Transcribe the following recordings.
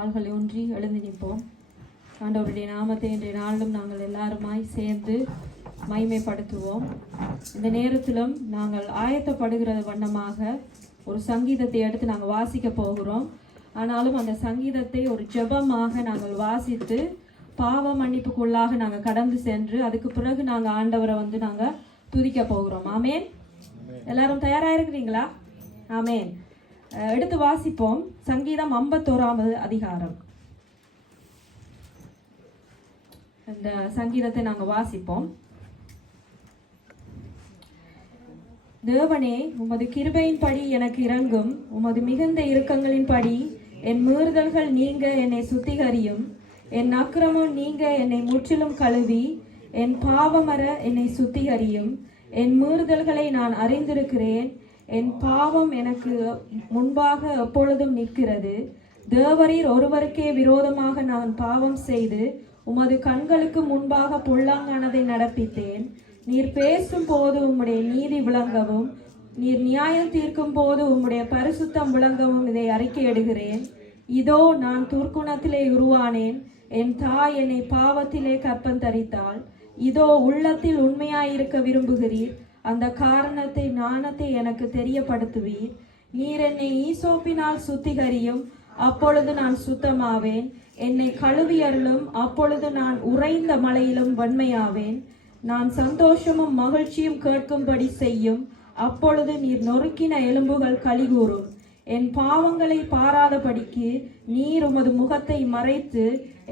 கால்களை ஒன்றி எழுந்து நிற்போம். ஆண்டவருடைய நாமத்தை இன்றைய நாளிலும் நாங்கள் எல்லாருமாய் சேர்ந்து மகிமைப்படுத்துவோம். இந்த நேரத்திலும் நாங்கள் ஆயத்தப்படுகிறது வண்ணமாக ஒரு சங்கீதத்தை எடுத்து நாங்கள் வாசிக்க போகிறோம். ஆனாலும் அந்த சங்கீதத்தை ஒரு ஜெபமாக நாங்கள் வாசித்து பாவ மன்னிப்புக்குள்ளாக நாங்கள் கடந்து சென்று அதுக்கு பிறகு நாங்கள் ஆண்டவரை நாங்கள் துதிக்க போகிறோம். ஆமேன். எல்லாரும் தயாராக இருக்கிறீங்களா? ஆமேன். எடுத்து வாசிப்போம். சங்கீதம் 51 அதிகாரம். இந்த சங்கீதத்தை நாங்கள் வாசிப்போம். தேவனே, உமது கிருபையின்படி எனக்கு இரங்கும். உமது மிகுந்த இரக்கங்களின்படி என் மீறுதல்கள் நீங்க என்னை சுத்திகரியும். என் அக்கிரமம் நீங்க என்னை முற்றிலும் கழுவி என் பாவமர என்னை சுத்திகரியும். என் மீறுதல்களை நான் அறிந்திருக்கிறேன். என் பாவம் எனக்கு முன்பாக எப்பொழுதும் நிற்கிறது. தேவரீர் ஒருவருக்கே விரோதமாக நான் பாவம் செய்து உமது கண்களுக்கு முன்பாக பொல்லாங்கானதை நடப்பித்தேன். நீர் பேசும் போது உம்முடைய நீதி விளங்கவும், நீர் நியாயம் தீர்க்கும் போது உம்முடைய பரிசுத்தம் விளங்கவும் இதை அறிக்கையிடுகிறேன். இதோ நான் துர்க்குணத்திலே உருவானேன். என் தாய் என்னை பாவத்திலே கற்பந்தரித்தாள். இதோ உள்ளத்தில் உண்மையாயிருக்க விரும்புகிறீர். அந்த காரணத்தை ஞானத்தை எனக்கு தெரியப்படுத்துவீர். நீர் என்னை ஈசோப்பினால் சுத்திகரியும், அப்பொழுது நான் சுத்தமாவேன். என்னை கழுவி அருளும், அப்பொழுது நான் உறைந்த மலையிலும் வெண்மையாவேன். நான் சந்தோஷமும் மகிழ்ச்சியும் கேட்கும்படி செய்யும், அப்பொழுது நீர் நொறுக்கின எலும்புகள் களிகூறும். என் பாவங்களை பாராதபடிக்கு நீர் உமது முகத்தை மறைத்து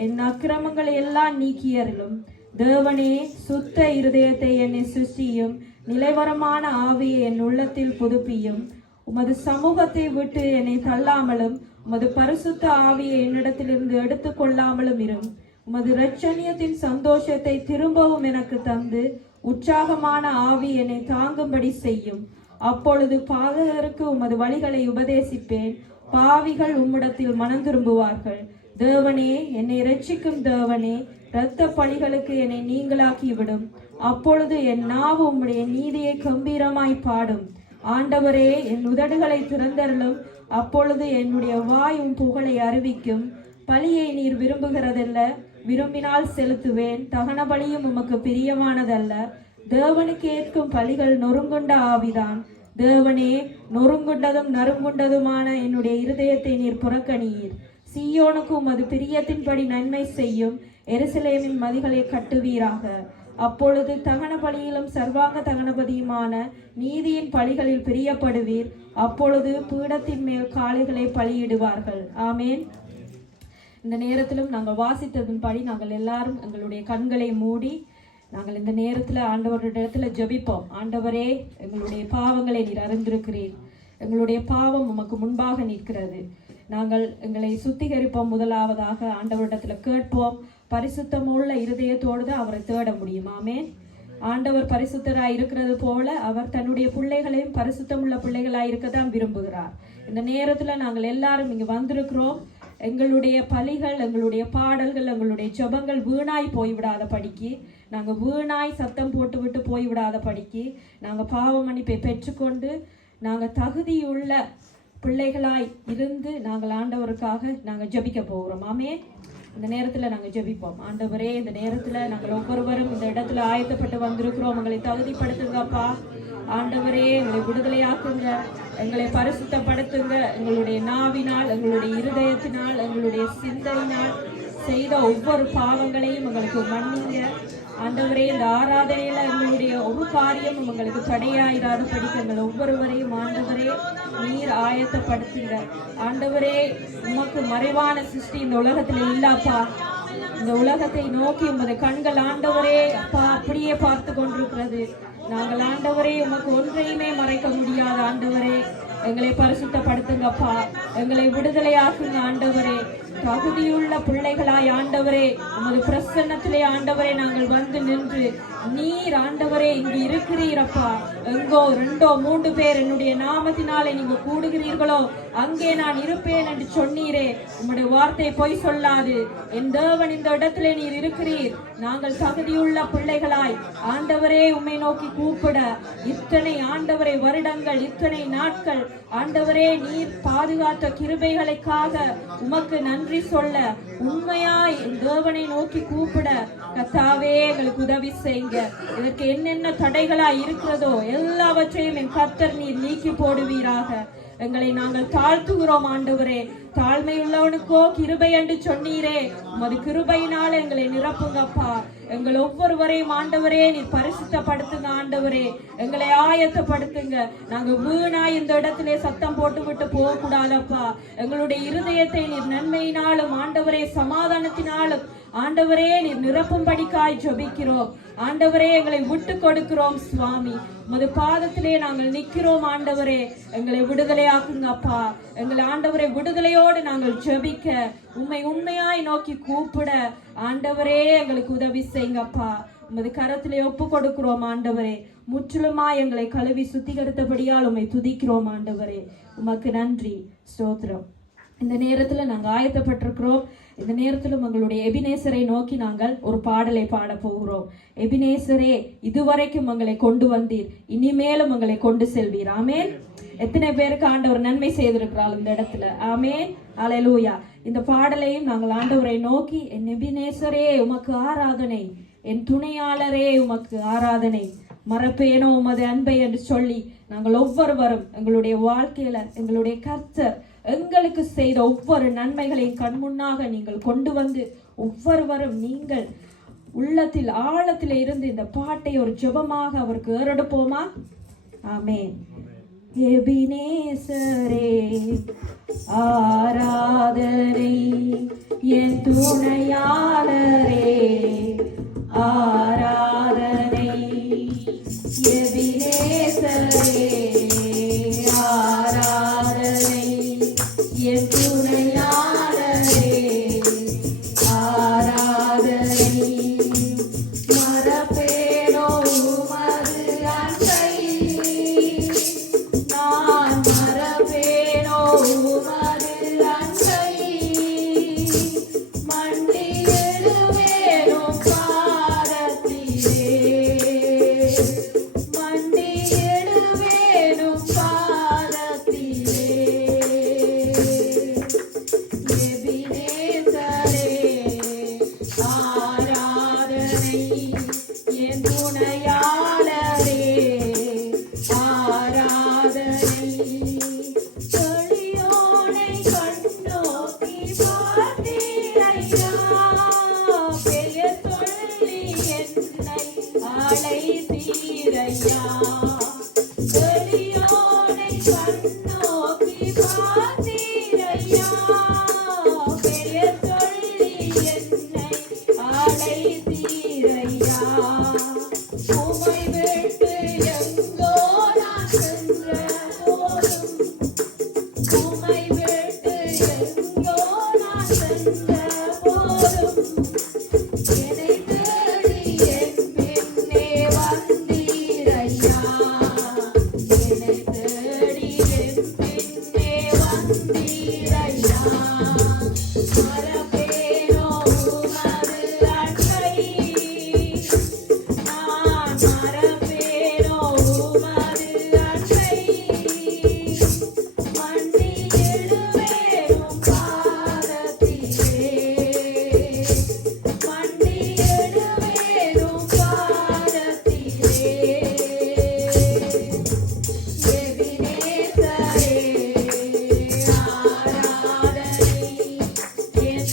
என் அக்கிரமங்களை எல்லாம் நீக்கியருளும். தேவனே, சுத்த இருதயத்தை என்னை சிருஷ்டியும், நிலைவரமான ஆவியை என் உள்ளத்தில் புதுப்பியும். உமது சமூகத்தை விட்டு என்னை தள்ளாமலும் உமது பரிசுத்த ஆவியை என்னிடத்திலிருந்து எடுத்துக் கொள்ளாமலும் இரும். உமது இரட்சணியத்தின் சந்தோஷத்தை திரும்பவும் எனக்கு தந்து உற்சாகமான ஆவி என்னை தாங்கும்படி செய்யும். அப்பொழுது பாதகருக்கு உமது வழிகளை உபதேசிப்பேன். பாவிகள் உம்மிடத்தில் மனம் திரும்புவார்கள். தேவனே, என்னை இரட்சிக்கும் தேவனே, இரத்த பழிகளுக்கு என்னை நீங்களாக்கி விடும். அப்பொழுது என் நாவு உம்முடைய நீதியை கம்பீரமாய் பாடும். ஆண்டவரே, என் உதடுகளை திறந்தருளும். அப்பொழுது என்னுடைய வாய் உம் புகழை அறிவிக்கும். பலியை நீர் விரும்புகிறதல்ல, விரும்பினால் செலுத்துவேன். தகன பலியும் உமக்கு பிரியமானதல்ல. தேவனுக்கு ஏற்கும் பலிகள் நொறுங்குண்ட ஆவிதான். தேவனே, நொறுங்குண்டதும் நறுங்குண்டதுமான என்னுடைய இருதயத்தை நீர் புறக்கணியீர். சீயோனுக்கு உமது பிரியத்தின்படி நன்மை செய்யும். எருசலேமின் மதிகளை கட்டுவீராக. அப்பொழுது தகன பலியிலும் சர்வாங்க தகனபதியுமான நீதியின் பலிகளில் பிரியப்படுவீர். அப்பொழுது பீடத்தின் மேல் காளைகளை பலியிடுவார்கள். ஆமேன். இந்த நேரத்திலும் நாங்கள் வாசித்ததன்படி நாங்கள் எல்லாரும் எங்களுடைய கண்களை மூடி நாங்கள் இந்த நேரத்தில் ஆண்டவரிடத்தில் ஜெபிப்போம். ஆண்டவரே, எங்களுடைய பாவங்களை நீர் அறிந்திருக்கிறீர். எங்களுடைய பாவம் உமக்கு முன்பாக நிற்கிறது. நாங்கள் எங்களை சுத்திகரிப்போம். முதலாவதாக ஆண்டவரிடத்தில் கேட்போம். பரிசுத்தமுள்ள இருதயத்தோடு தான் அவரை தேட முடியும். ஆமேன். ஆண்டவர் பரிசுத்தராய் இருக்கிறது போல அவர் தன்னுடைய பிள்ளைகளையும் பரிசுத்தமுள்ள பிள்ளைகளாய் இருக்கத்தான் விரும்புகிறார். இந்த நேரத்தில் நாங்கள் எல்லாரும் இங்கே வந்திருக்கிறோம். எங்களுடைய பலிகள், எங்களுடைய பாடல்கள், எங்களுடைய ஜெபங்கள் வீணாய் போய்விடாத படிக்கு, நாங்கள் வீணாய் சத்தம் போட்டு விட்டு போய்விடாத படிக்கு நாங்கள் பாவ மன்னிப்பை பெற்றுக்கொண்டு நாங்கள் தகுதியுள்ள பிள்ளைகளாய் இருந்து நாங்கள் ஆண்டவருக்காக நாங்கள் ஜெபிக்க போகிறோம். ஆமே. இந்த நேரத்தில் நாங்கள் ஜெபிப்போம். ஆண்டவரே, இந்த நேரத்தில் நாங்கள் ஒவ்வொருவரும் இந்த இடத்துல ஆயத்தப்பட்டு வந்திருக்கிறோம். எங்களை தகுதிப்படுத்துங்கப்பா. ஆண்டவரே, எங்களை விடுதலையாக்குங்க, எங்களை பரிசுத்தப்படுத்துங்க. எங்களுடைய நாவினால், எங்களுடைய இருதயத்தினால், எங்களுடைய சிந்தையினால் செய்த ஒவ்வொரு பாவங்களையும் எங்களுக்கு மன்னிங்க. ஆண்டவரே, இந்த ஆராதனையில எங்களுடைய ஒரு காரியம் உங்களுக்கு தடையாயிராத படிக்க எங்கள் ஒவ்வொருவரையும் ஆண்டவரே நீர் ஆயத்தப்படுத்துங்க. ஆண்டவரே, உமக்கு மறைவான சிருஷ்டி இந்த உலகத்துல இல்லப்பா. இந்த உலகத்தை நோக்கி உமது கண்கள் ஆண்டவரே அப்பா அப்படியே பார்த்து கொண்டிருக்கிறது. நாங்கள் ஆண்டவரே உமக்கு ஒன்றையுமே மறைக்க முடியாது. ஆண்டவரே, எங்களை பரிசுத்தப்படுத்துங்கப்பா. எங்களை விடுதலையாக்குங்க ஆண்டவரே. தகுதியுள்ள பிள்ளைகளாய் ஆண்டவரே உமது பிரசன்னத்திலே ஆண்டவரே நாங்கள் வந்து நின்று நீர் ஆண்டவரே இங்கு இருக்கிறீரப்பா. எங்கோ 2 3 பேர் என்னுடைய நாமத்தினாலே நீங்க கூடுகிறீர்களோ அங்கே நான் இருப்பேன் என்று சொன்னீரே. உம்முடைய வார்த்தை பொய் சொல்லாது. என் தேவன் இந்த இடத்திலே நீர் இருக்கிறீர். நாங்கள் தகுதியுள்ள பிள்ளைகளாய் ஆண்டவரே உம்மை நோக்கி கூப்பிட இத்தனை ஆண்டவரை வருடங்கள், இத்தனை நாட்கள் ஆண்டவரே, நீர் பாதுகாத்த கிருபைகளுக்காக உமக்கு நன்றி சொல்ல, உண்மையாய் தேவனை நோக்கி கூப்பிட கர்த்தாவே எங்களுக்கு உதவி செய்யுங்க. இதற்கு என்னென்ன தடைகளா இருக்கிறதோ எல்லாவற்றையும் என் கர்த்தர் நீர் நீக்கி போடுவீராக. எங்களை நாங்கள் தாழ்த்துகிறோம் ஆண்டவரே. தாழ்மை உள்ளவனுக்கோ கிருபை என்று சொன்னீரே, உமது கிருபையினால எங்களை நிரப்புங்கப்பா. எங்கள் ஒவ்வொருவரையும் ஆண்டவரே நீர் பரிசுத்தப்படுத்துங்க ஆண்டவரே. எங்களை ஆயத்தப்படுத்துங்க. நாங்க வீணாய் இந்த இடத்திலே சத்தம் போட்டு விட்டு போக கூடாதப்பா. எங்களுடைய இருதயத்தை நீர் நன்மையினாலும் ஆண்டவரே சமாதானத்தினாலும் ஆண்டவரே நீர் நிரப்பும்படிக்காய் ஜெபிக்கிறோம். ஆண்டவரே, எங்களை விட்டு கொடுக்கிறோம் சுவாமி. உமது பாதத்திலே நாங்கள் நிற்கிறோம் ஆண்டவரே. எங்களை விடுதலையாக்குங்கப்பா. எங்களை ஆண்டவரே விடுதலையோடு நாங்கள் ஜெபிக்க, உம்மை உண்மையாய் நோக்கி கூப்பிட ஆண்டவரே எங்களுக்கு உதவி செய்யுங்கப்பா. உமது கரத்திலே ஒப்பு கொடுக்கிறோம் ஆண்டவரே. முற்றிலுமாய் எங்களை கழுவி சுத்திகரித்தபடியால் உம்மை துதிக்கிறோம் ஆண்டவரே. உமக்கு நன்றி, ஸ்தோத்திரம். இந்த நேரத்துல நாங்கள் ஆயத்தப்பட்டிருக்கிறோம். இந்த நேரத்திலும் எங்களுடைய எபினேசரை நோக்கி நாங்கள் ஒரு பாடலை பாட போகிறோம். எபினேசரே, இதுவரைக்கும் எங்களை கொண்டு வந்தீர், இனிமேலும் எங்களை கொண்டு செல்வீர். ஆமேன். எத்தனை பேருக்கு ஆண்டவர் நன்மை செய்திருக்கிறாள் இந்த இடத்துல? ஆமேன், அல்லேலூயா. இந்த பாடலையும் நாங்கள் ஆண்டவரை நோக்கி, என் எபினேசரே உமக்கு ஆராதனை, என் துணையாளரே உமக்கு ஆராதனை, மறப்பேனோ உமது அன்பை என்று சொல்லி நாங்கள் ஒவ்வொருவரும் எங்களுடைய வாழ்க்கையில எங்களுடைய கர்த்தர் எங்களுக்கு செய்த ஒவ்வொரு நன்மைகளையும் கண்முன்னாக நீங்கள் கொண்டு வந்து ஒவ்வொருவரும் நீங்கள் உள்ளத்தில் ஆழத்தில் இருந்து இந்த பாட்டை ஒரு ஜெபமாக அவருக்கு ஏறெடுப்போமா? ஆமென். எபினேசரே ஆராதனை, என் துணையாளரே ஆராதனை. எபினேசரே ஆராதனை, என் துணையாளரே ஆராதனை. மறப்பேனோ உமது அன்பை, நான் மறப்பேனோ உமது அன்பை. மண்டியிடுவேனோ பாதத்திலே, மண்டியிடுவேனோ பாதத்திலே. எபினேசரே ஆராதனை, என் துணையாளரே ஆராதனை. எளியோனை கண்ணோக்கி பார்த்தீரையா, பெயர் சொல்லி என்னை அழைத்தீரையா. எளியோனை கண்ணோக்கி பார்த்தீரையா, பெயர் சொல்லி என்னை அழைத்தீரையா. உம்மை விட்டு எங்கோ நான் சென்ற போதும், உம்மை விட்டு எங்கோ நான் சென்ற போதும், என்னை தேடி என் பின்னே வந்தீரையா. என்னை தேடி என் பின்னே வந்தீரையா. மறப்பேனோ உமது அன்பை, நான் மறப்பேனோ உமது அன்பை. மண்டியிடுவேனோ பாதத்திலே, மண்டியிடுவேனோ பாதத்திலே. எபினேசரே ஆராதனை, என்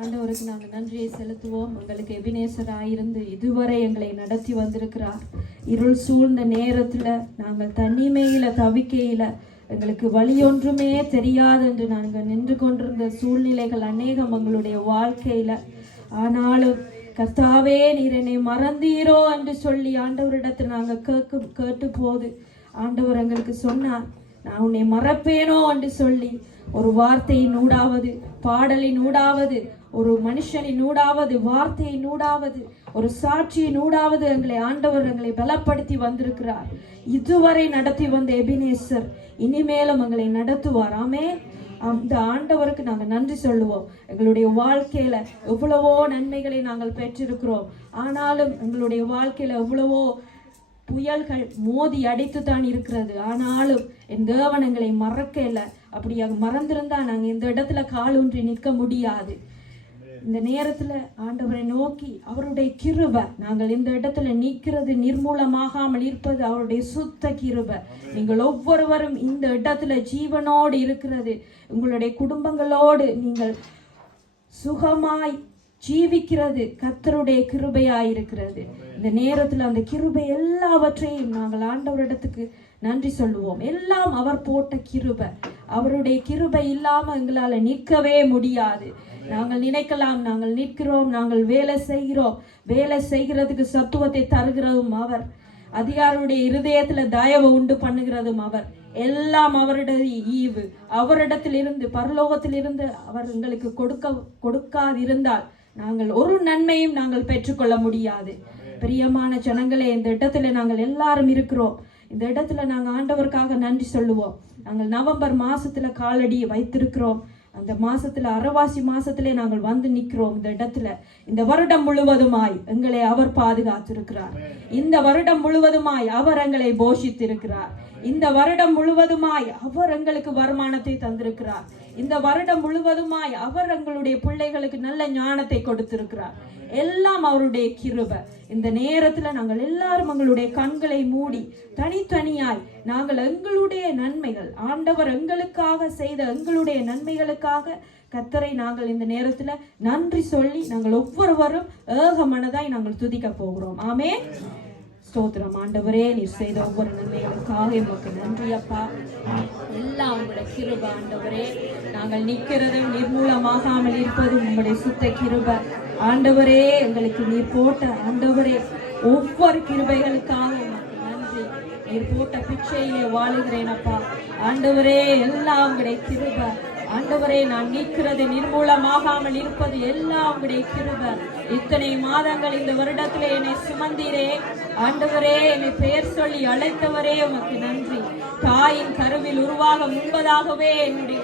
ஆண்டவருக்கு நாங்கள் நன்றியை செலுத்துவோம். எங்களுக்கு எபினேசராயிருந்து இதுவரை எங்களை நடத்தி வந்திருக்கிறார். இருள் சூழ்ந்த நேரத்துல நாங்கள் தனிமையில தவிக்கையில எங்களுக்கு வழி ஒன்றுமே தெரியாது என்று நாங்கள் நின்று கொண்டிருந்த சூழ்நிலைகள் அநேகம் எங்களுடைய வாழ்க்கையில. ஆனாலும் கர்த்தாவே நீர் என்னை மறந்தீரோ என்று சொல்லி ஆண்டவரிடத்தில் நாங்கள் கேட்டு போது ஆண்டவர் எங்களுக்கு சொன்னார், நான் உன்னை மறப்பேனோ என்று சொல்லி ஒரு வார்த்தையின் ஊடாவது, பாடலின் ஊடாவது, ஒரு மனுஷனின் ஊடாவது, வார்த்தையின் ஊடாவது, ஒரு சாட்சியின் ஊடாவது எங்களை பலப்படுத்தி வந்திருக்கிறார். இதுவரை நடத்தி வந்த எபினேசர் இனிமேலும் எங்களை நடத்துவார். ஆமே. அந்த ஆண்டவருக்கு நாங்கள் நன்றி சொல்லுவோம். எங்களுடைய வாழ்க்கையில எவ்வளவோ நன்மைகளை நாங்கள் பெற்றிருக்கிறோம். ஆனாலும் எங்களுடைய வாழ்க்கையில எவ்வளவோ புயல்கள் மோதி அடித்து தான் இருக்கிறது. ஆனாலும் என் தேவன் எங்களை மறக்கல. அப்படியாக மறந்திருந்தா நாங்க இந்த இடத்துல காலூன்றி நிற்க முடியாது. இந்த நேரத்துல ஆண்டவரை நோக்கி அவருடைய கிருபை, நாங்கள் இந்த இடத்துல நிற்கிறது நிர்மூலமாகாமல் இருப்பது அவருடைய சுத்த கிருபை. நீங்கள் ஒவ்வொருவரும் இந்த இடத்துல ஜீவனோடு இருக்கிறது, உங்களுடைய குடும்பங்களோடு நீங்கள் சுகமாய் ஜீவிக்கிறது கர்த்தருடைய கிருபையாயிருக்கிறது. இந்த நேரத்துல அந்த கிருபை எல்லாவற்றையும் நாங்கள் ஆண்டவரிடத்துக்கு நன்றி சொல்லுவோம். எல்லாம் அவர் போட்ட கிருபை. அவருடைய கிருபை இல்லாம எங்களால நிற்கவே முடியாது. நாங்கள் நினைக்கலாம் நாங்கள் நிற்கிறோம், நாங்கள் வேலை செய்கிறோம், வேலை செய்கிறதுக்கு சத்துவத்தை தருகிறதும் அவர், அதிகாரியுடைய இருதயத்துல தயவு உண்டு பண்ணுகிறதும் அவர். எல்லாம் அவருடைய ஈவு. அவரிடத்திலிருந்து பரலோகத்திலிருந்து அவர் எங்களுக்கு கொடுக்காதிருந்தால் நாங்கள் ஒரு நன்மையும் நாங்கள் பெற்றுக்கொள்ள முடியாது. பிரியமான ஜனங்களே, இந்த இடத்துல நாங்கள் எல்லாரும் இருக்கிறோம். இந்த இடத்துல நாங்கள் ஆண்டவருக்காக நன்றி சொல்லுவோம். நாங்கள் நவம்பர் மாசத்துல காலடி வைத்திருக்கிறோம். அந்த மாசத்துல அரவாசி மாசத்திலே நாங்கள் வந்து நிற்கிறோம். இந்த இடத்துல இந்த வருடம் முழுவதுமாய் எங்களை அவர் பாதுகாத்திருக்கிறார். இந்த வருடம் முழுவதுமாய் அவர் எங்களை போஷித்திருக்கிறார். இந்த வருடம் முழுவதுமாய் அவர் எங்களுக்கு வருமானத்தை தந்திருக்கிறார். இந்த வருடம் முழுவதுமாய் அவர் எங்களுடைய பிள்ளைகளுக்கு நல்ல ஞானத்தை கொடுத்திருக்கிறார். எல்லாம் அவருடைய கிருபை. இந்த நேரத்துல நாங்கள் எல்லாரும் எங்களுடைய கண்களை மூடி தனித்தனியாய் நாங்கள் எங்களுடைய நன்மைகள், ஆண்டவர் எங்களுக்காக செய்த எங்களுடைய நன்மைகளுக்காக கர்த்தரை நாங்கள் இந்த நேரத்துல நன்றி சொல்லி நாங்கள் ஒவ்வொருவரும் ஏக மனதாய் நாங்கள் துதிக்க போகிறோம். ஆமே. ஸ்தோத்திரம் ஆண்டவரே, நீர் செய்த ஒவ்வொரு நன்மைகளுக்காக எமக்கு நன்றி அப்பா. எல்லாம் உங்களுடைய கிருபை ஆண்டவரே. நாங்கள் நிற்கிறதும் நிர்மூலமாகாமல் இருப்பதும் உங்களுடைய சுத்த கிருபை ஆண்டவரே. எங்களுக்கு நீர் போட்ட ஆண்டவரே ஒவ்வொரு கிருபைகளுக்காக உமக்கு நன்றி. நீர் போட்ட பிச்சையிலே வாழுகிறேன் அப்பா ஆண்டவரே. எல்லாம் உங்களுடைய கிருபை ஆண்டவரே. நான் நிற்கிறது நிர்மூலமாகாமல் இருப்பது எல்லாம் உங்களுடைய கிருபை. இத்தனை மாதங்கள் இந்த வருடத்திலே என்னை சுமந்தீரே ஆண்டவரே. என்னை பெயர் சொல்லி அழைத்தவரே உமக்கு நன்றி. தாயின் கருவில் உருவாக முன்பதாகவே என்னுடைய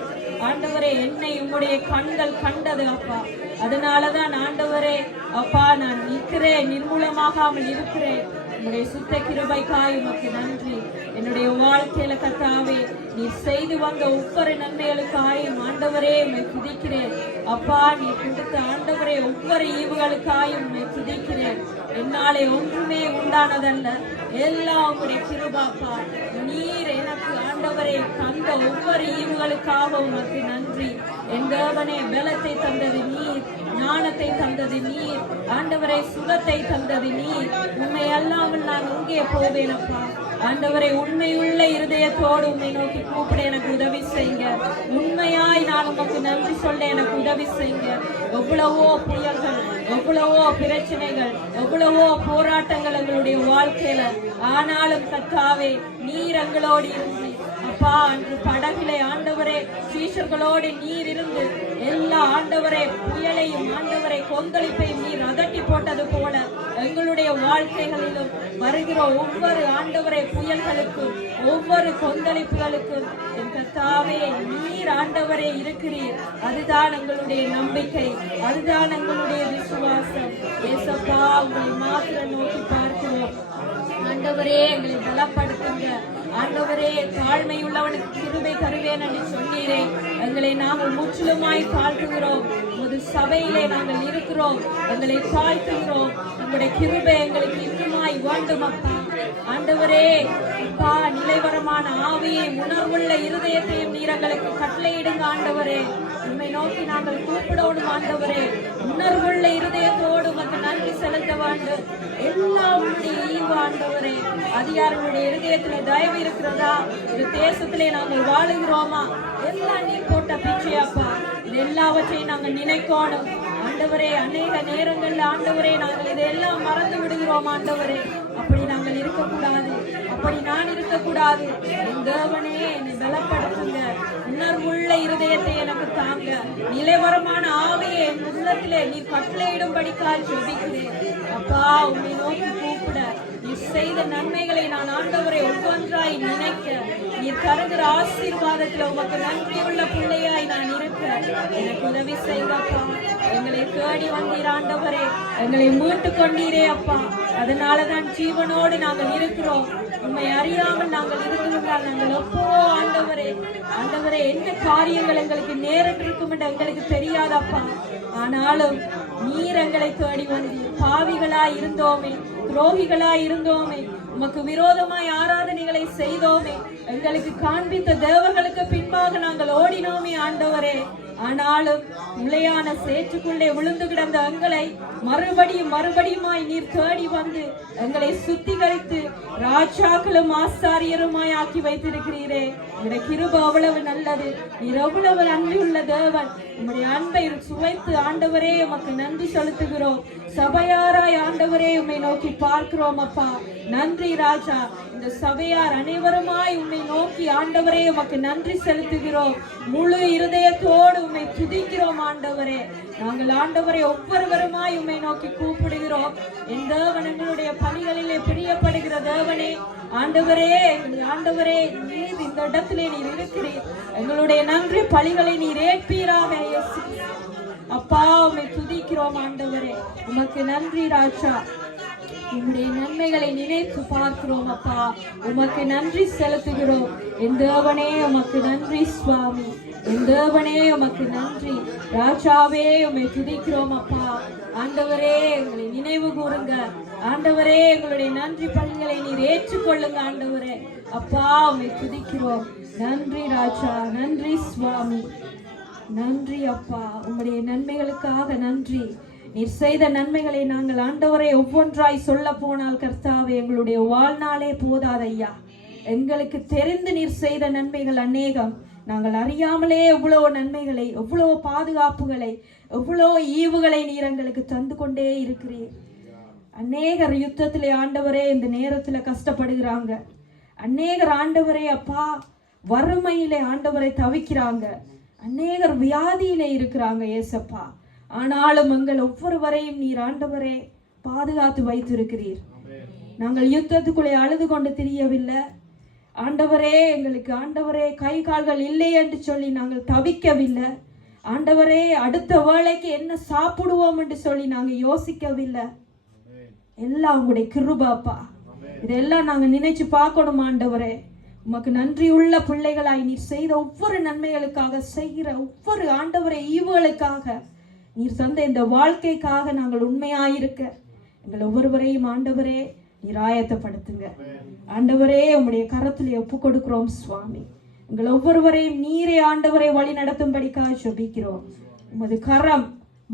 ஆண்டவரே என்னை உம்முடைய கண்கள் கண்டது அப்பா. அதனாலதான் ஆண்டவரே அப்பா நான் நிற்கிறேன், நிர்மூலமாகாமல் இருக்கிறேன். உங்களுடைய சுத்த கிருபைக்காய் உமக்கு நன்றி. என்னுடைய வாழ்க்கையில கர்த்தாவே நீ செய்து வந்த ஒவ்வொரு நன்மைகளுக்காயும் ஆண்டவரே உம்மை துதிக்கிறேன் அப்பா. நீ கொடுத்த ஆண்டவரே ஒவ்வொரு ஈவுகளுக்காயும் உம்மை துதிக்கிறேன். என்னாலே ஒன்றுமே உண்டானதல்ல, எல்லாம் உங்களுடைய கிருபாப்பா. நீர் எனக்கு ஆண்டவரே தந்த ஒவ்வொரு ஈவுகளுக்காக உமக்கு நன்றி. என் தேவனே, பலத்தை தந்தது நீர், ஞானத்தை தந்தது நீர் ஆண்டவரே, சுகத்தை தந்தது நீர். உண்மை அல்லாமல் நான் இங்கே போவேன் அப்பா ஆண்டவரே. உண்மையுள்ள இருதயத்தோடு உண்மை நோக்கி கூப்பிட எனக்கு உதவி செய்யுங்க. உண்மையாய் நான் உமக்கு நன்றி சொல்ல எனக்கு உதவி செய்யுங்க. எவ்வளவோ புயல்கள், எவ்வளவோ பிரச்சனைகள், எவ்வளவோ போராட்டங்கள் எங்களுடைய வாழ்க்கையில, ஆனாலும் கர்த்தாவே நீர் எங்களோடு இருந்து அப்பா அன்று படகிலே ஆண்டவரே சீஷர்களோடு நீர் இருந்து எல்லா ஆண்டவரே புயலையும் ஆண்டவரை கொந்தளிப்பையும் நீர் அதட்டி போட்டது போல எங்களுடைய வாழ்க்கைகளிலும் வருகிற ஒவ்வொரு ஆண்டவரை புயல்களுக்கும் ஒவ்வொரு கொந்தளிப்புகளுக்கும் என் கர்த்தாவே நீர் ஆண்டவரே இருக்கிறீர். அதுதான் எங்களுடைய நம்பிக்கை, அதுதான் எங்களுடைய விசுவாசம். ஏசப்பா, உங்களை மாத்திரம் நோக்கி பார்க்கிறோம் ஆண்டவரே. எங்களை பலப்படுத்துங்க ஆண்டவரே. தாழ்மை உள்ளவனுக்கு கிருபை தருவேன் என்று சொன்னீரே. எங்களை நாங்கள் முற்றிலுமாய் தாழ்த்துகிறோம். ஒரு சபையிலே நாங்கள் இருக்கிறோம், எங்களை தாழ்த்துகிறோம். உங்களுடைய கிருபை எங்களுக்கு இன்னுமாய் வேண்டும் அப்பா ஆண்டவரே. அப்பா நிலைவரமான ஆவியையும் உணர்வுள்ள இருதயத்தையும் நீர் எங்களுக்கு கட்டளையிடுங்க ஆண்டவரே. உண்மை நோக்கி நாங்கள் கூப்பிடோடும் ஆண்டவரே. உணர்வுள்ள இருதயத்தோடு உமக்கு நன்றி செலுத்த வேண்டும். எல்லாம் ஈவு ஆண்டவரே. அதிகாரிகளுடைய இருதயத்திலே தயவு இருக்கிறதா? இந்த தேசத்திலே நாங்கள் வாழுகிறோமா? எல்லாம் நீர் போட்ட பிச்சையாப்பா. இது எல்லாவற்றையும் நாங்கள் நினைக்கணும் ஆண்டவரே. அநேக நேரங்கள்ல ஆண்டவரே நாங்கள் இதெல்லாம் மறந்து விடுகிறோம் ஆண்டவரே. அப்படி நாங்கள் இருக்கக்கூடாது, அப்படி நான் இருக்கக்கூடாது. என் தேவனே என்னை பலப்படுத்துங்க. உணர்வுள்ள இருதயத்தை எனக்கு தாங்க. நிலைவரமான ஆவியை என் உள்ளத்திலே நீர் கட்டளையிடும்படிக்காய் ஜெபிக்கிறேன் அப்பா. உண்மை நோக்கி கூப்பிட நீர் செய்த நன்மைகளை நான் ஆண்டவரை ஒவ்வொன்றாய் நினைக்க, நீர் தருகிற ஆசீர்வாதத்தில் உமக்கு நன்றியுள்ள பிள்ளையாய் நான் இருக்க எனக்கு உதவி செய்தப்பா. எங்களை தேடி வந்தீர் ஆண்டவரே. எங்களை மீட்டு கொண்டீரே அப்பா. அதனாலதான் ஜீவனோடு நாங்கள் இருக்கிறோம். உண்மை அறியாமல் நாங்கள் இருக்கிறோம். நாங்கள் எப்போ ஆண்டவரே ஆண்டவரே என்ன காரியங்கள் எங்களுக்கு நேரிட்டிருக்கும் என்று எங்களுக்கு தெரியாதப்பா. ஆனாலும் நீர் எங்களை தேடி வந்தீர். பாவிகளாய் இருந்தோமே, துரோகிகளாய் இருந்தோமே, உமக்கு விரோதமாய் ஆராதனைகளை செய்தோமே, எங்களுக்கு காண்பித்த தேவர்களுக்கு பின்பாக நாங்கள் ஓடினோமே ஆண்டவரே. ஆனாலும் நிலையான சேற்றுக்குள்ளே விழுந்து கிடந்த எங்களை மறுபடியுமாய் நீர் தேடி வந்து எங்களை சுத்திகரித்து ராஜாக்களும் ஆசாரியருமாய் ஆக்கி வைத்திருக்கிறீரே. உங்களுடைய கிருபை அவ்வளவு நல்லது. நீர் அவ்வளவு அன்புள்ள தேவன். உங்களுடைய அன்பை சுவைத்து ஆண்டவரே உமக்கு நன்றி செலுத்துகிறோம். சபையாராய் ஆண்டவரே உம்மை நோக்கி பார்க்கிறோம் அப்பா. நன்றி ராஜா. இந்த சபையார் அனைவருமாய் உம்மை நோக்கி ஆண்டவரே உமக்கு நன்றி செலுத்துகிறோம். முழு இருதயத்தோடு உம்மை துதிக்கிறோம் ஆண்டவரே. நாங்கள் ஆண்டவரை ஒவ்வொருவருமாய் உம்மை நோக்கி கூப்பிடுகிறோம். என் தேவன் எங்களுடைய பணிகளிலே பிரியப்படுகிற தேவனே ஆண்டவரே. ஆண்டவரே நீர் இந்த இடத்திலே நீர் இருக்கிறீர். எங்களுடைய நன்றி பலிகளை நீர் ஏற்பீராக அப்பா. உம்மை துதிக்கிறோம் ஆண்டவரே. உமக்கு நன்றி ராஜா. உம்முடைய நன்மைகளை நினைத்து பார்க்கிறோம் அப்பா. உமக்கு நன்றி செலுத்துகிறோம். என் தேவனே உமக்கு நன்றி சுவாமி. என் தேவனே உமக்கு நன்றி ராஜாவே. உம்மை துதிக்கிறோம் அப்பா. ஆண்டவரே எங்களை நினைவு கூறுங்க ஆண்டவரே. எங்களுடைய நன்றி பணிகளை நீர் ஏற்றுக்கொள்ளுங்க ஆண்டவரே. அப்பா உம்மை துதிக்கிறோம். நன்றி ராஜா. நன்றி சுவாமி. நன்றி அப்பா. உம்முடைய நன்மைகளுக்காக நன்றி. நீர் செய்த நன்மைகளை நாங்கள் ஆண்டவரை ஒவ்வொன்றாய் சொல்ல போனால் கர்த்தாவே எங்களுடைய வாழ்நாளே போதாதையா. எங்களுக்கு தெரிந்து நீர் செய்த நன்மைகள் அநேகம். நாங்கள் அறியாமலே எவ்வளவு நன்மைகளை, எவ்வளவு பாதுகாப்புகளை, எவ்வளவு ஈவுகளை நீர் எங்களுக்கு தந்து கொண்டே இருக்கிறீர். அநேகர் யுத்தத்திலே ஆண்டவரே இந்த நேரத்துல கஷ்டப்படுகிறாங்க. அநேகர் ஆண்டவரே அப்பா வறுமையிலே ஆண்டவரை தவிக்கிறாங்க. அநேகர் வியாதியிலே இருக்கிறாங்க ஏசப்பா. ஆனாலும் எங்கள் ஒவ்வொருவரையும் நீர் ஆண்டவரே பாதுகாத்து வைத்திருக்கிறீர். நாங்கள் யுத்தத்துக்குள்ளே அழுது கொண்டு தெரியவில்லை ஆண்டவரே. எங்களுக்கு ஆண்டவரே கை கால்கள் இல்லை என்று சொல்லி நாங்கள் தவிக்கவில்லை ஆண்டவரே. அடுத்த வேளைக்கு என்ன சாப்பிடுவோம் என்று சொல்லி நாங்கள் யோசிக்கவில்லை. எல்லாம் உங்களுடைய கிருபாப்பா. இதெல்லாம் நாங்கள் நினைச்சு பார்க்கணும் ஆண்டவரே. உமக்கு நன்றி உள்ள பிள்ளைகளாய் நீர் செய்த ஒவ்வொரு நன்மைகளுக்காக, செய்கிற ஒவ்வொரு ஆண்டவரை ஈவுகளுக்காக, நீர் தந்த இந்த வாழ்க்கைக்காக நாங்கள் உண்மையாயிருக்க எங்கள் ஒவ்வொருவரையும் ஆண்டவரே நீர் ஆயத்தப்படுத்துங்க ஆண்டவரே. உம்முடைய கரத்திலே ஒப்பு கொடுக்கிறோம் சுவாமி. எங்கள் ஒவ்வொருவரையும் நீரே ஆண்டவரை வழி நடத்தும்படிக்காக ஜெபிக்கிறோம். உமது கரம்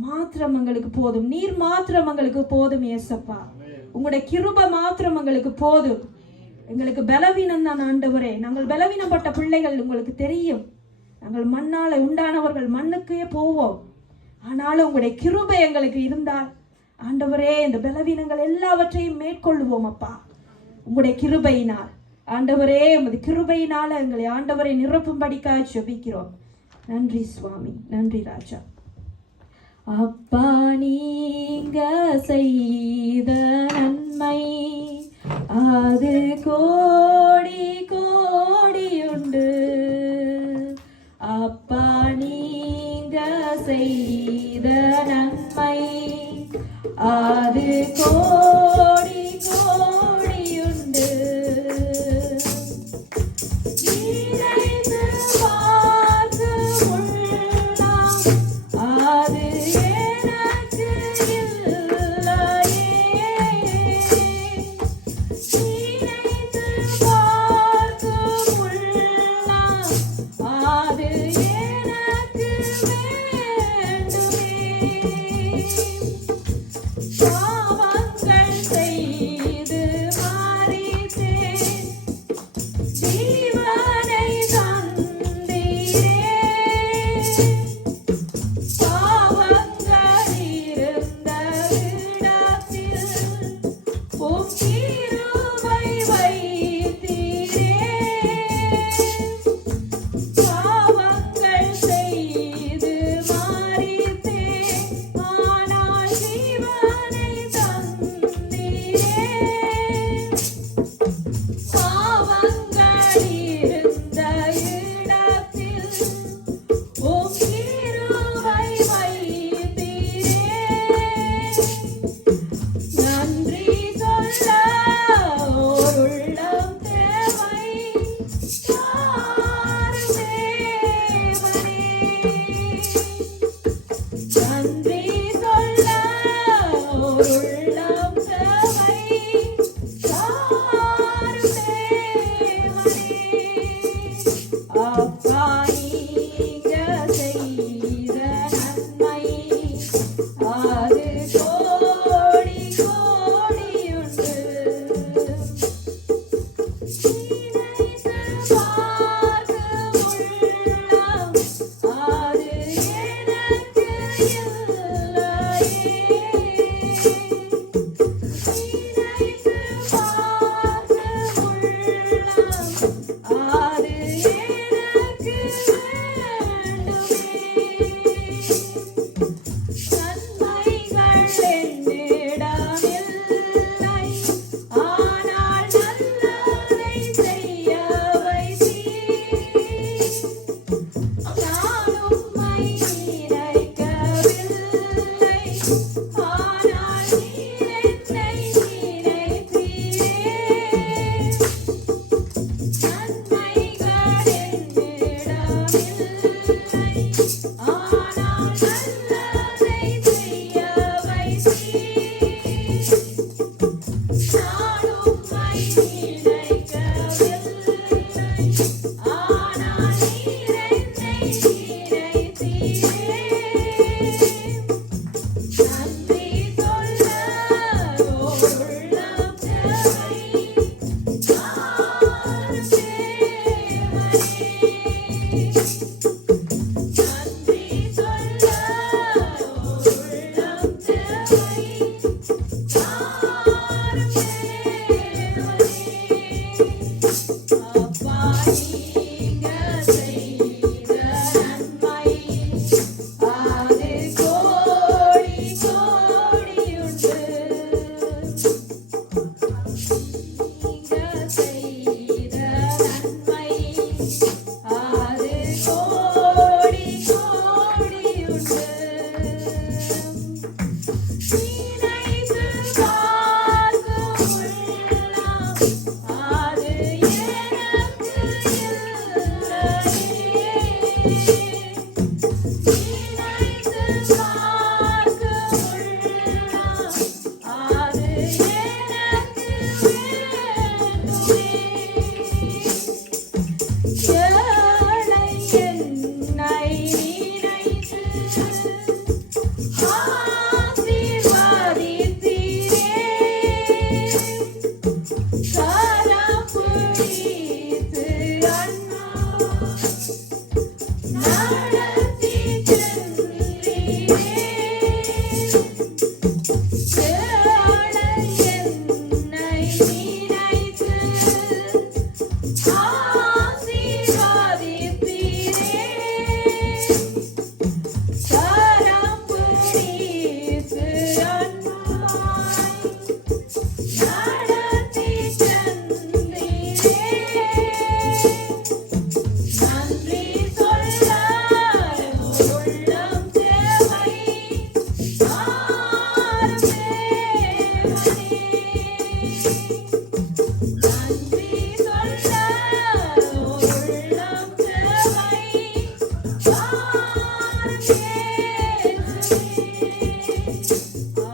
மாத்திரம் எங்களுக்கு போதும். நீர் மாத்திரம் எங்களுக்கு போதும் ஏசப்பா. உங்களுடைய கிருபை மாத்திரம் எங்களுக்கு போதும். எங்களுக்கு பலவீனம் தான் ஆண்டவரே. நாங்கள் பலவீனப்பட்ட பிள்ளைகள் உங்களுக்கு தெரியும். நாங்கள் மண்ணால உண்டானவர்கள், மண்ணுக்கே போவோம். ஆனாலும் உங்களுடைய கிருபை எங்களுக்கு இருந்தால் ஆண்டவரே இந்த பலவீனங்கள் எல்லாவற்றையும் மேற்கொள்வோம் அப்பா. உங்களுடைய கிருபையினால் ஆண்டவரே, உமது கிருபையினால எங்களை ஆண்டவரை நிரப்பும்படிக்காக ஜெபிக்கிறோம். நன்றி சுவாமி. நன்றி ராஜா. அப்பா நீங்க செய்த நன்மை அது கோடி கோடியுண்டு. அப்பா நீங்க செய்த நன்மை அது கோடி கோடியுண்டு. அது கோடி கோடியுண்டு. நினைத்து பார்க்கும் உள்ளம் அது எனக்கு இல்லையே. நினைத்து பார்க்கும் உள்ளம் அது எனக்கு வேண்டுமே. ஏழை என்னை நினைத்து ஆசீர்வதித்தீரே. கரம் பிடித்து அன்பு நடத்தி சென்றீரே. ஏழை என்னை நினைத்து ஆசீர்வதித்தீரே. கரம் பிடித்து அன்பாய் நடத்தி சென்றீரே. நன்றி சொல்ல உள்ளம் தேவை ஆறும் தேவனே. நன்றி சொல்ல உள்ளம் தேவை ஆறும் இயேசுவே.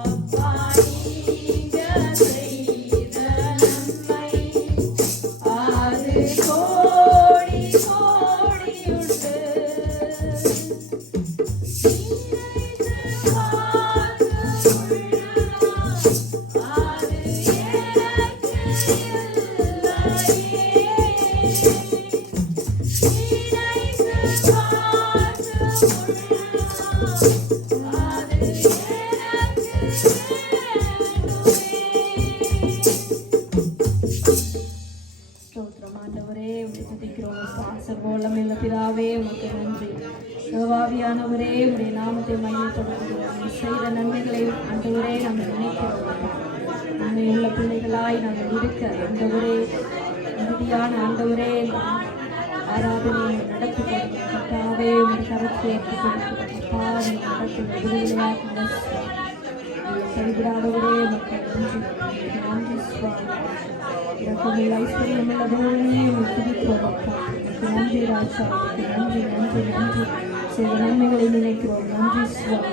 அப்பா நீங்க செய்த நன்மை அது கோடி கோடியுண்டு. நினைத்து பார்க்கும் உள்ளம் அது எனக்கு இல்லையே. நினைத்து பார்க்கும் உள்ளம் அது எனக்கு வேண்டுமே. ஸ்தோத்திரம் ஆண்டவரே, உம்மை துதிக்கிறோம். சர்வவல்லமையுள்ள பிதாவே, உமக்கு நன்றி. தேவாவியானவரே, உம்முடைய நாமத்தை மகிமைப்படுத்துகிறோம். நீர் செய்த நன்மைகளை ஆண்டவரே நாங்கள் நினைக்கிறோம். உண்மையுள்ள பிள்ளைகளாய் நாங்கள் இருக்க ஆண்டவரே, உறுதியான ஆண்டவரே, ஆராதனையை நடத்தி கொடுங்க. கர்த்தாவே, உம்முடைய கரத்தை ஏற்றுக் கொடுக்கிறோம். அப்பா, நீர் நடத்தும் விடுதலையாக கைவிடாதவரே, உமக்கு நன்றி. உமக்கு நன்றி சுவாமி. இறக்கமுள்ள ஐஸ்வர்யமுள்ள தேவனே, உம்மை துதிக்கிறோம் அப்பா. உமக்கு நன்றி ராஜா. உமக்கு நன்றி நன்றி நன்றி. செய்த நன்மைகளை நினைக்கிறோம். நன்றி சுவாமி.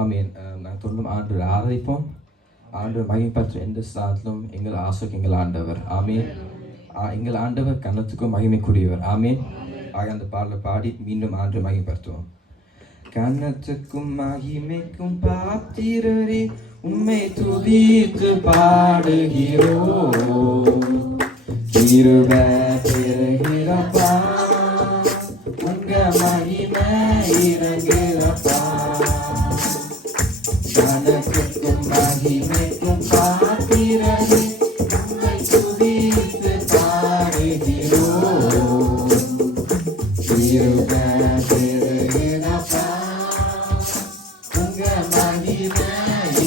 ஆமீன். நான் தொடர்ந்தும் ஆண்டவரை ஆராதிப்போம். ஆண்டவர் மகிமைப்பற்ற எந்த ஸ்தானத்திலும் எங்கள் ஆசைக்கு எங்கள் ஆண்டவர். ஆமீன். எங்கள் ஆண்டவர் கன்னத்துக்கும் மகிமைக்குரியவர். ஆமீன். ஆக அந்த பாடலை பாடி மீண்டும் ஆண்டு மகிமைப்படுத்துவோம். கன்னத்துக்கும் மகிமைக்கும் பாத்திரரே, உம்மை துதித்து பாடுகிறோம். கிருபை பெறுகிறப்பா, உங்க மகிமை இறங்குகிறப்பா. கனத்துக்கும் மகிமைக்கும் பாத்திரரே, உம்மை துதித்து பாடுகிறோம். கிருபை பெறுகிறப்பா, உங்க மகிமை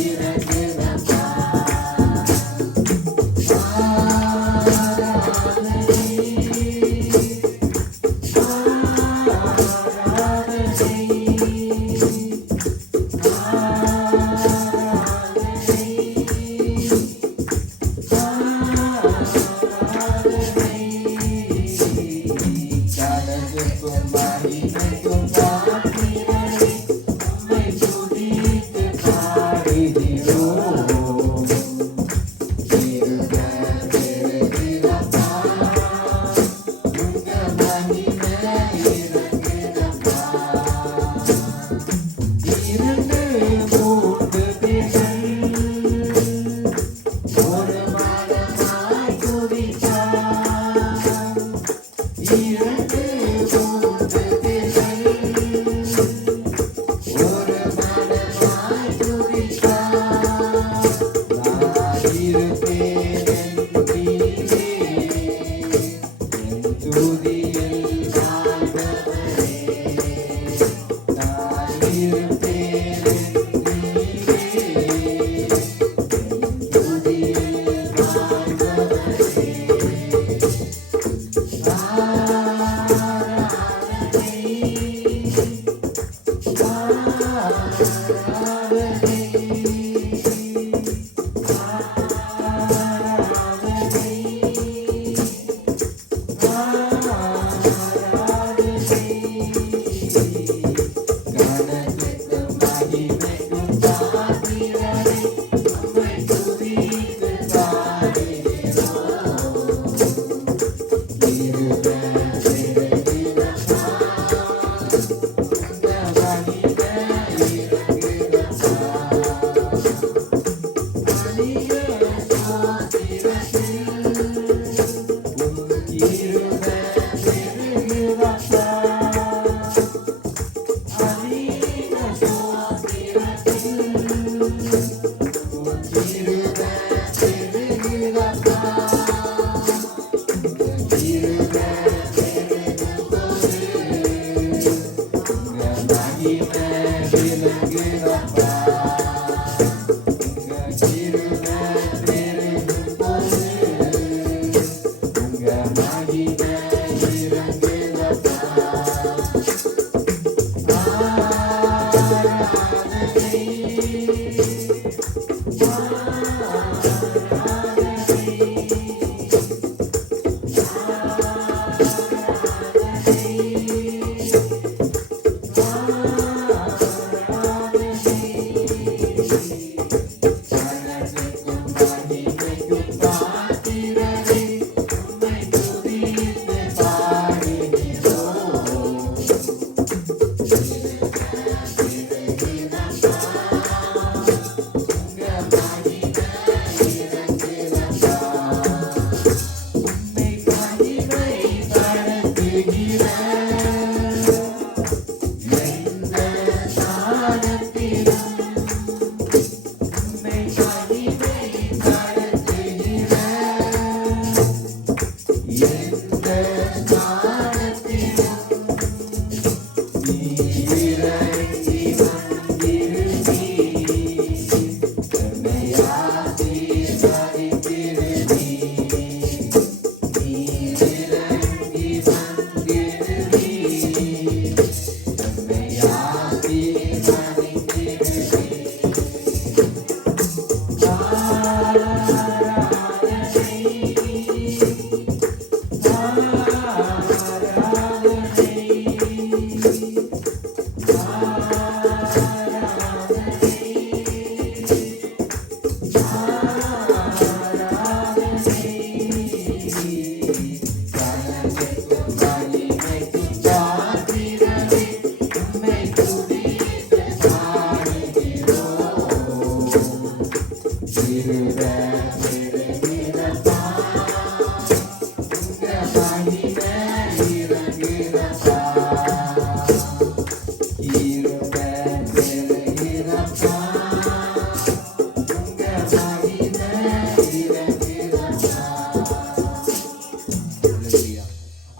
இறங்குகிறப்பா. ஆராதனை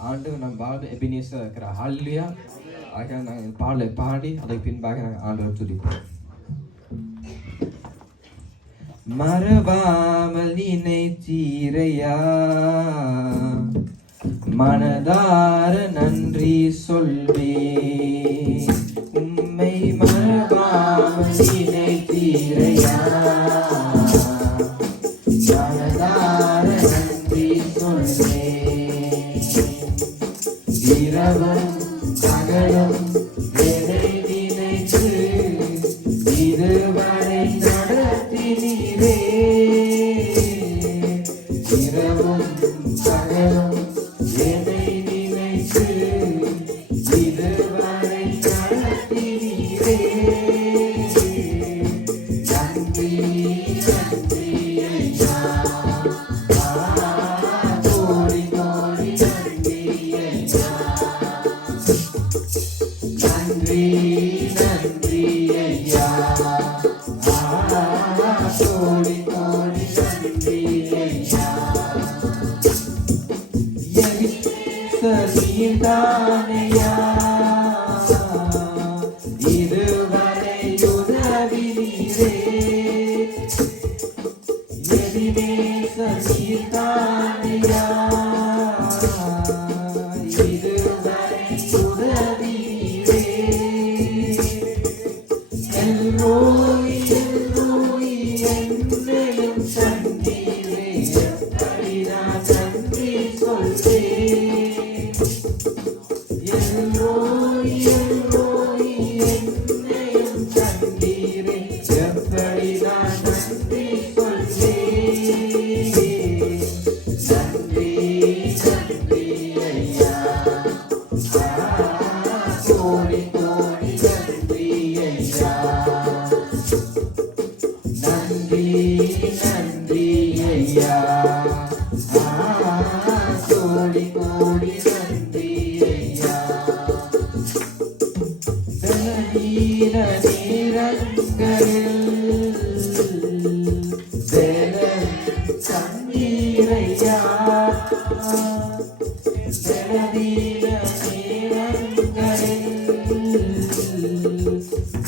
ஆண்டவர் நம் வாழ்வு எபினேசர் இருக்கிறார். ஹல்லேலூயா. ஆக நாங்கள் பாடலை பாடி அதை பின்பாக நாங்கள் ஆண்டவர் துதிப்போம். மறவாமல் நினைத்தீரையா, மனதார நன்றி சொல்வே. உம்மை மறவாமல் நினைத்தீரையா, மனதார நன்றி சொல்வே. இரவும் பகலும் எதை நினைத்து இதுவரை நடத்தினீரே. இரவும் பகலும் எதை நினைத்து இதுவரை நடத்தினீரே. நன்றி நன்றி ஐயா, கோடி கோடி நன்றி ஐயா. நன்றி நன்றி ஐயா, கோடி கோடி நன்றி ஐயா. எரிசலீதானையா, இதுவரை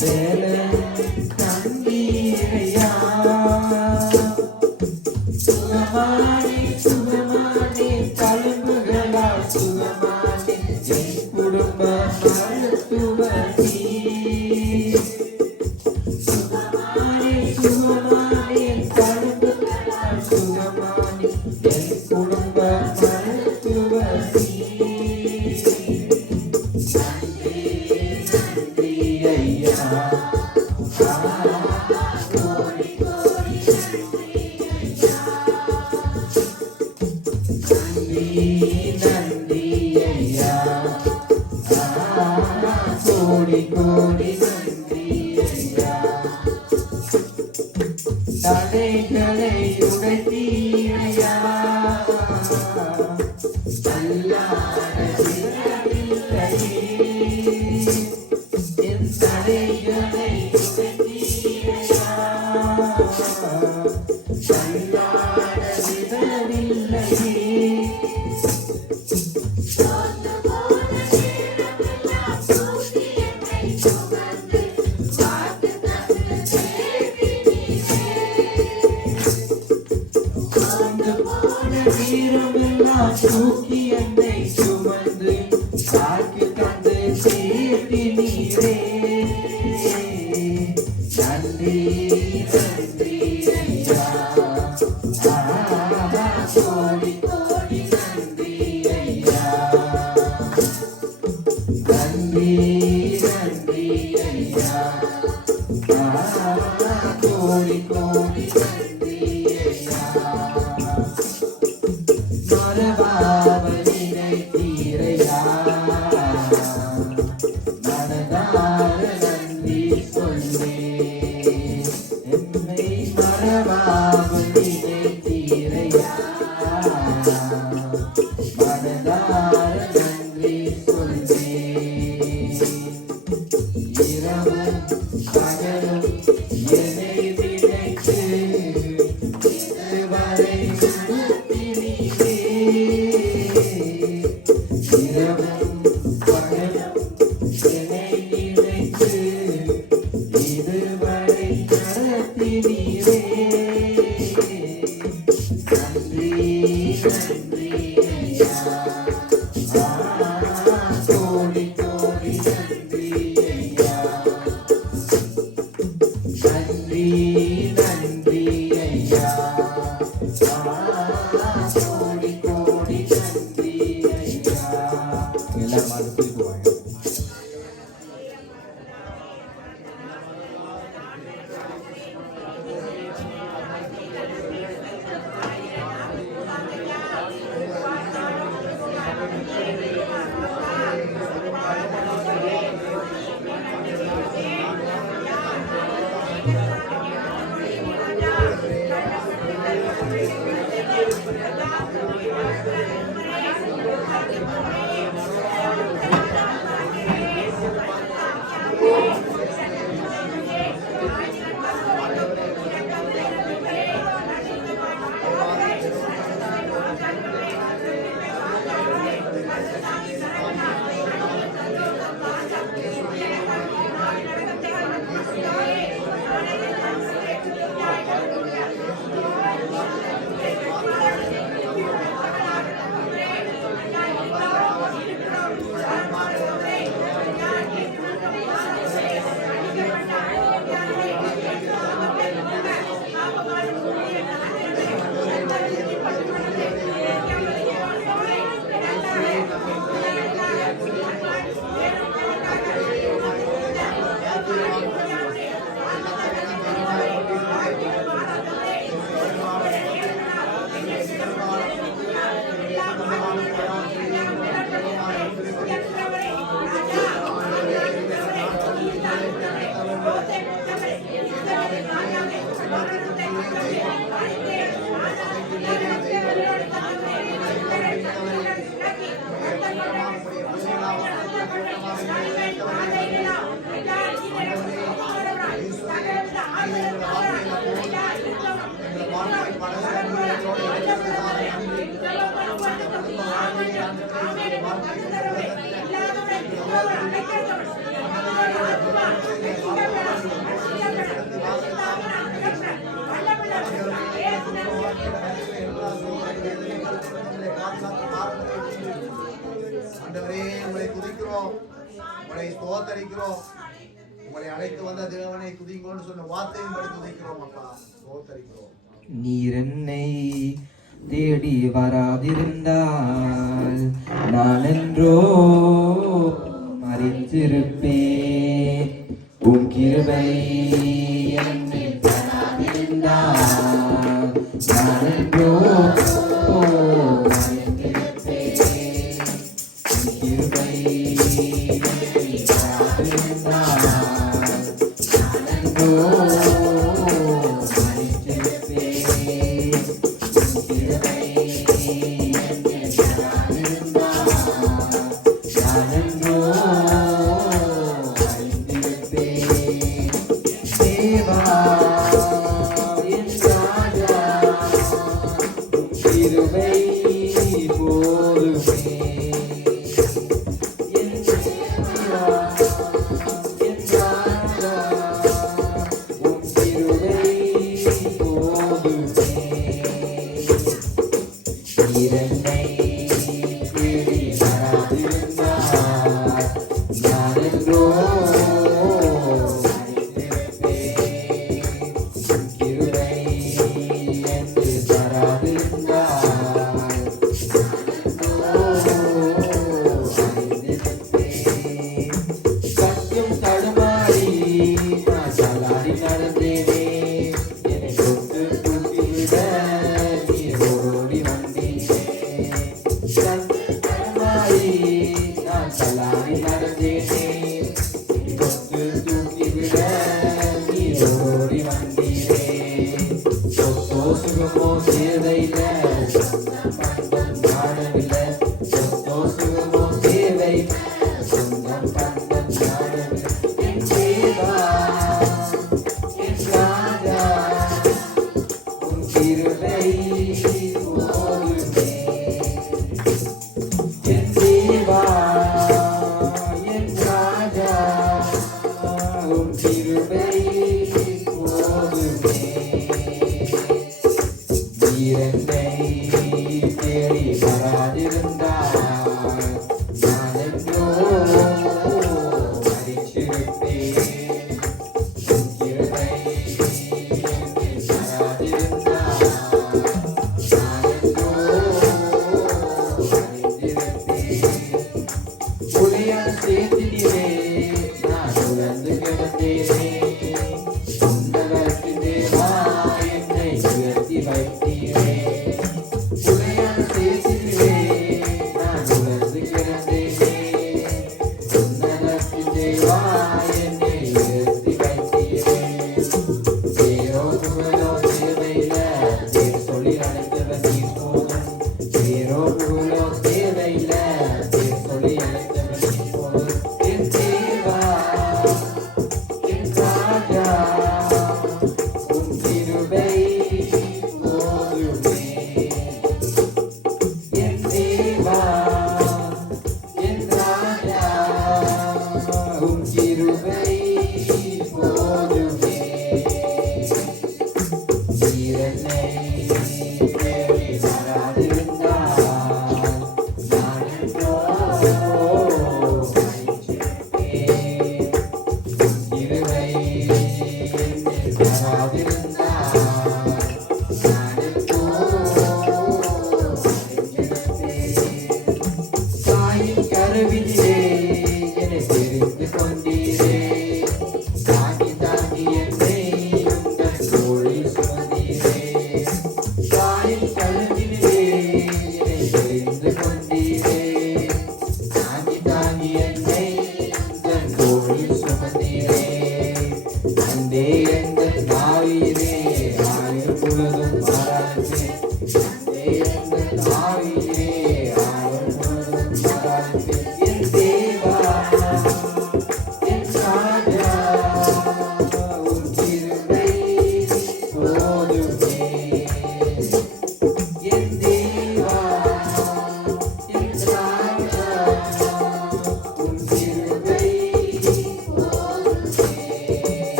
வேலன் தந்தீரையா. சுகமானே சுகமானே தழும்புகளால் சுகமானே என் குடும்ப மருத்துவனே. சுகமானே சுகமானே தழும்புகளால் சுகமானே என் குடும்ப மருத்துவனே. கோடி கோடி நன்றி ஐயா. தடைகளை உடைத்தீரையா. அல்லாத விடவில்லையே. என் தடைகளை உடைத்தீரையா. அல்லாத விடவில்லையே. வீரமெல்லாம் தூக்கி என்னை சுமந்து காக்கி தந்து சேர்த்தி நீரே. நன்றி நன்றி ஐயா. கோடி கோடி நன்றி ஐயா. நன்றி நன்றி ஐயா. கோடி கோடி நன்றி ஐயா. மரபாவலினை தீரையா. மனதார நன்றி சொல்லே. என்னை மரபாவலினை தீரையா. மனதார நன்றி சொல்லே. இரவும் பகலும் என்னை நினைத்து இதுவரை இரவும் பகலும் என்னை நினைத்து இதுவரை நடத்தினீரே. நன்றி நன்றி ஐயா. கோடி கோடி நன்றி ஐயா. நன்றி நன்றி ஐயா. கோடி கோடி நன்றி ஐயா. எல்லாரும் அது குறிப்புவாங்க. ஆண்டவரே உங்களை துதிக்கிறோம், உங்களை ஸ்தோத்தரிக்கிறோம். உங்களை அழைத்து வந்த தேவனை துதிங்கோன்னு சொன்ன வார்த்தையின்படி துதிக்கிறோம் அப்பா, ஸ்தோத்தரிக்கிறோம். நீர் என்னை தேடி வராதிருந்தால் நான் என்றோ மறித்திருப்பேன். உம் கிருபை என்னில் தராதிருந்தால் நான் என்றோ மறித்திருப்பேன். உம் கிருபை என்னில் தராதிருந்தால் நான் என்றோ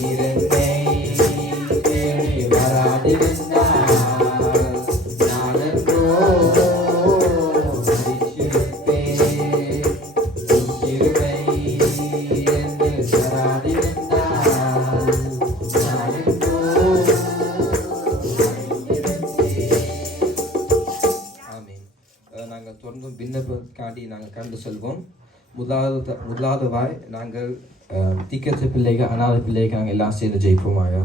Miren முதலாவதாய் நாங்கள் திக்கற்ற பிள்ளைகள் அனாத பிள்ளைகள் நாங்கள் எல்லாம் சேர்ந்து ஜெயிப்போமாக.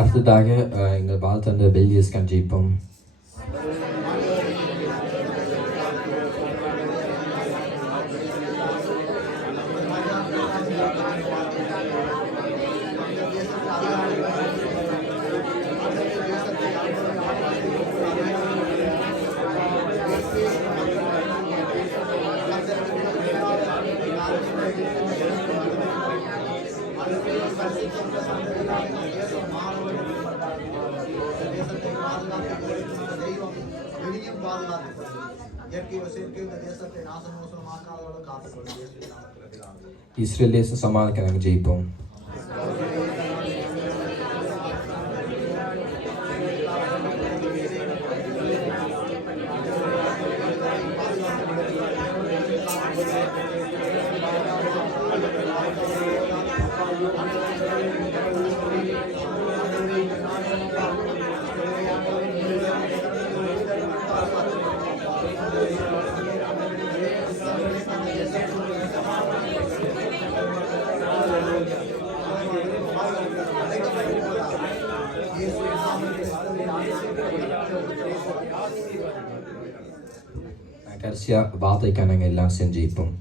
அடுத்ததாக எங்கள் வாழ்த்தந்த பெல்ஜியஸ்கான் ஜெயிப்போம். இஸ்ரேல் தேசம் சமாளிக்க நாங்கள் ஜெயிப்போம். கடைசியாக வார்த்தைக்கான எல்லாம் செஞ்சு ஜெயிப்போம்.